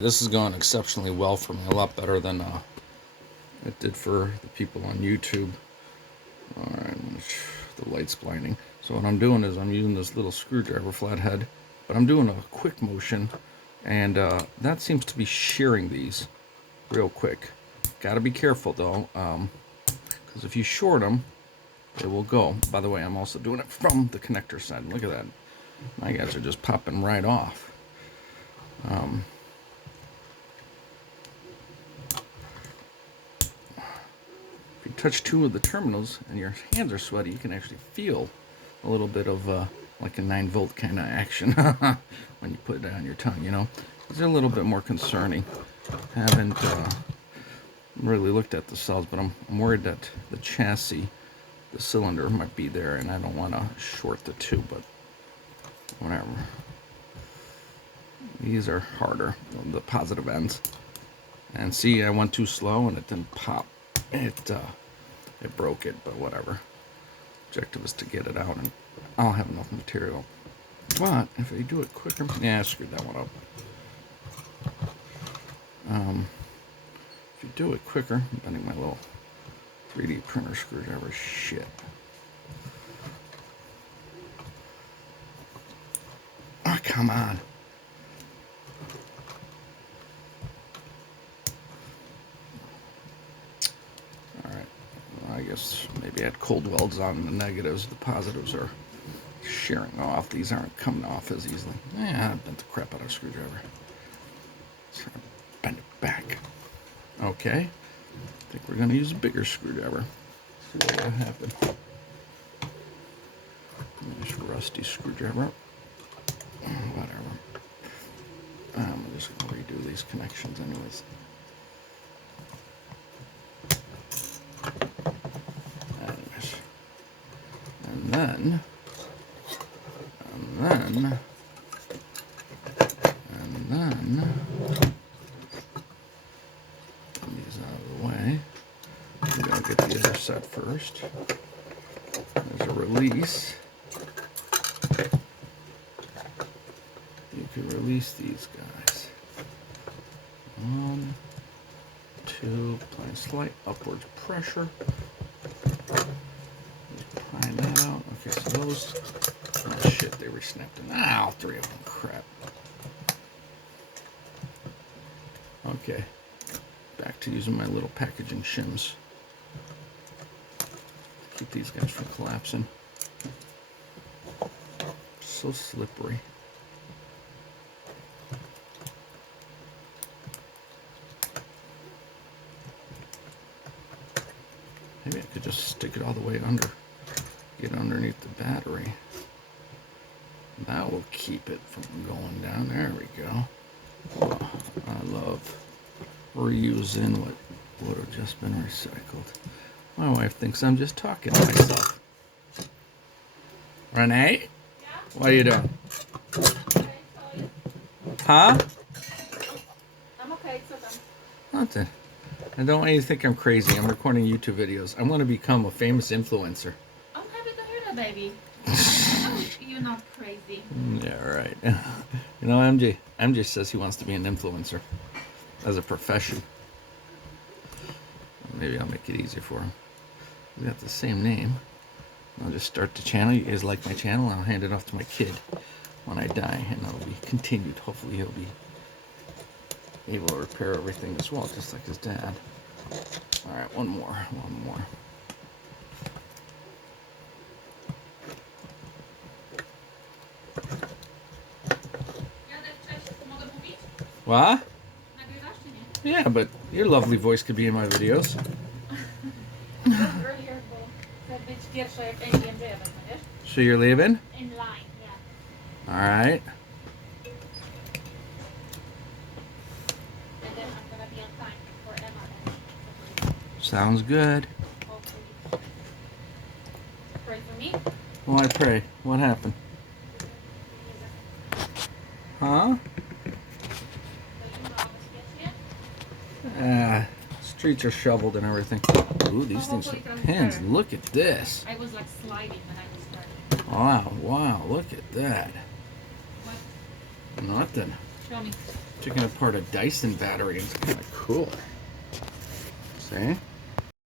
This is going exceptionally well for me, a lot better than it did for the people on YouTube. Alright, the light's blinding. So what I'm doing is I'm using this little screwdriver flathead, but I'm doing a quick motion, and that seems to be shearing these real quick. Gotta be careful though, because if you short them, they will go. By the way, I'm also doing it from the connector side. Look at that. My guys are just popping right off. If you touch two of the terminals and your hands are sweaty, you can actually feel a little bit of like a 9-volt kind of action when you put it on your tongue, you know. These are a little bit more concerning. Haven't really looked at the cells, but I'm worried that the chassis, the cylinder might be there, and I don't want to short the two, but whatever. These are harder, the positive ends. And see, I went too slow and it didn't pop. It broke it, but whatever. Objective is to get it out, and I'll have enough material. But if I do it quicker, yeah, I screwed that one up. If you do it quicker, I'm bending my little 3D printer screwdriver shit. Oh, come on. I guess maybe I had cold welds on the negatives. The positives are shearing off. These aren't coming off as easily. Yeah, I bent the crap out of a screwdriver. Let's try to bend it back. Okay. I think we're going to use a bigger screwdriver. See what will happen. Nice rusty screwdriver. Whatever. I'm just going to redo these connections anyways. And then get these out of the way. We're going to get the other set first. There's a release. You can release these guys. 1, 2, applying slight upwards pressure. Prying that out. Okay, so those. Oh shit, they were snapped in. Ow, 3 of them. Crap. Okay. Back to using my little packaging shims. Keep these guys from collapsing. So slippery. Maybe I could just stick it all the way under. Get underneath the battery. That will keep it from going down. There we go. Oh, I love reusing what would have just been recycled. My wife thinks I'm just talking to myself. Renee? Yeah? What are you doing? Okay, huh? I'm okay, so done. Nothing. I don't want you to think I'm crazy. I'm recording YouTube videos. I'm going to become a famous influencer. I'm happy to hear that, baby. You're not crazy. Yeah, right. You know, MJ says he wants to be an influencer as a profession. Maybe I'll make it easier for him. We got the same name. I'll just start the channel. You guys like my channel? I'll hand it off to my kid when I die, and it'll be continued. Hopefully he'll be able to repair everything as well, just like his dad. Alright, one more. What? Yeah, but your lovely voice could be in my videos. So you're leaving? In line, yeah. Alright. And then I'm gonna be on time for Emma. Sounds good. Hopefully. Pray for me. Well, I pray. What happened? Huh? Streets are shoveled and everything. Ooh, these things are pins. Look at this. I was like sliding when I was starting. Wow, look at that. What? Nothing. Show me. Taking apart a Dyson battery. It's kind of cool. See?